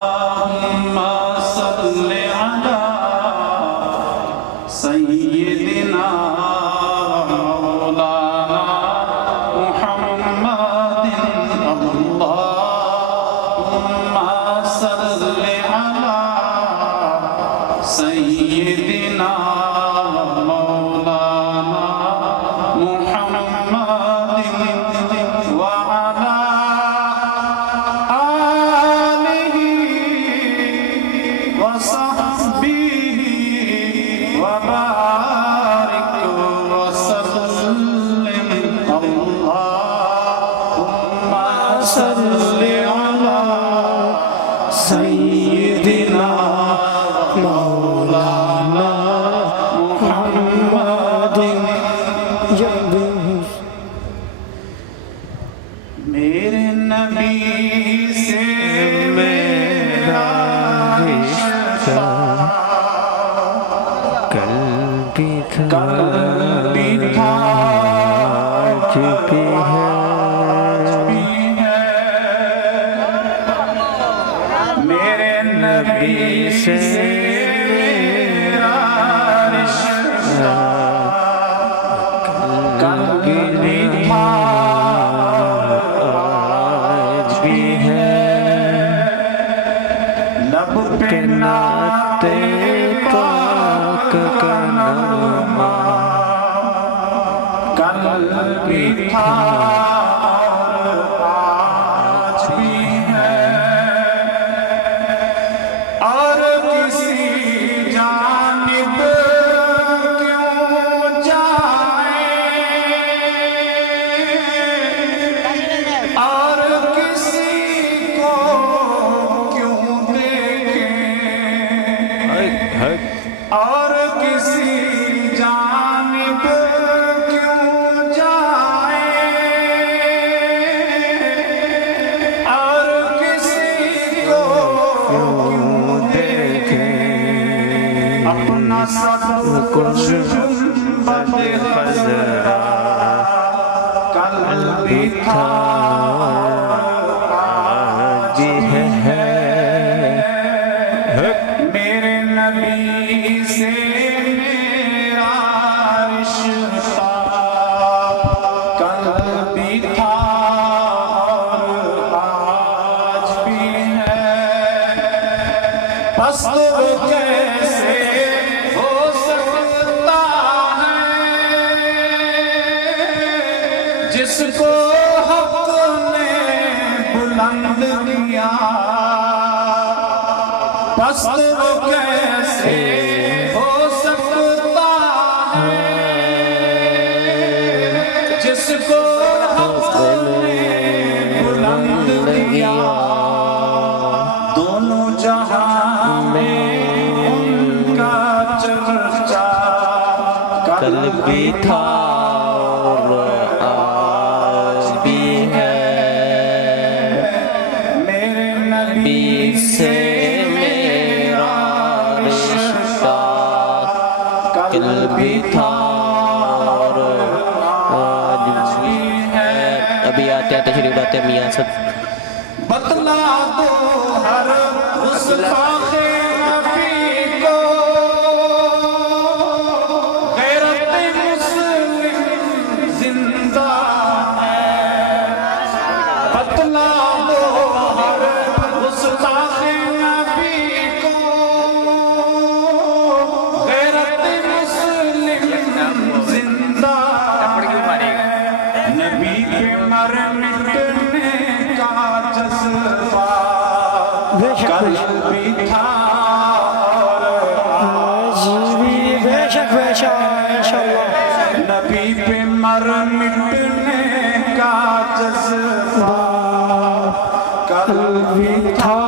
अल्लाहुम्मा सल्लि अला सय्यिदिना मौलाना मुहम्मदिन। अल्लाहुम्मा सल्लि अला सय्यिदिना मौलाना मुहम्मदिन व अला सल्ले अला सय्यिदिना मौलाना मुहम्मदिन। मेरे नबी से मेरा रिश्ता कल भी था आज भी है। नबी से मेरा रिश्ता कल भी था आज भी है। लब पे नाते पाक का नगमा कल भी था आज भी है। और किसी जानिब क्यों जाए और किसी को क्यों देखें और किसी जानिब क्यों जाए और किसी को अपना सब कुछ बदखजरा कल भी था आज भी है। मेरे नबी से मेरा रिश्ता कल भी था और आज भी है। बस कैसे हो सकता है जिसको हक़ ने बुलंद किया। बस कैसे हो सकता है जिसको हक़ ने बुलंद किया। दोनों जहां में उनका चर्चा कल भी था और आज भी है। मेरे नबी से मेरा रिश्ता कल भी था और आज भी है। अभी आते हैं तशरीफ लाते हैं मियां सब। बतला दो हर उस पाखे नबी को गैरत मुस्लिम जिंदा है। बतला दो हर उस पाखे नबी को गैरत मुस्लिम जिंदा है। नबी के मर मिटने का जज्बा कल भी था और आज भी बेशक इंशाअल्लाह। नबी पे मर मिटने का जज्बा कल भी था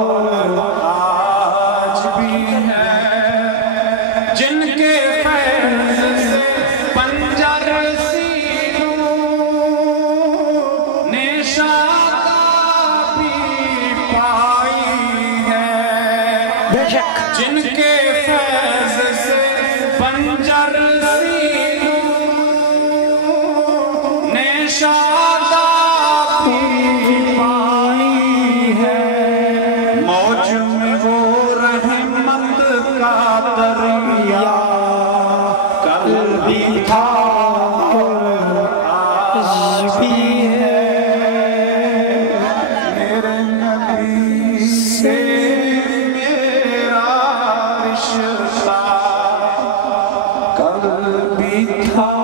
और आज भी है। जिनके फैज़ से पंजर सीनों ने जिनके फैज़ से पंजर सीनों ने शादाबी पाई है। भी था और आज भी है। मेरे नबी से मेरा रिश्ता कल भी था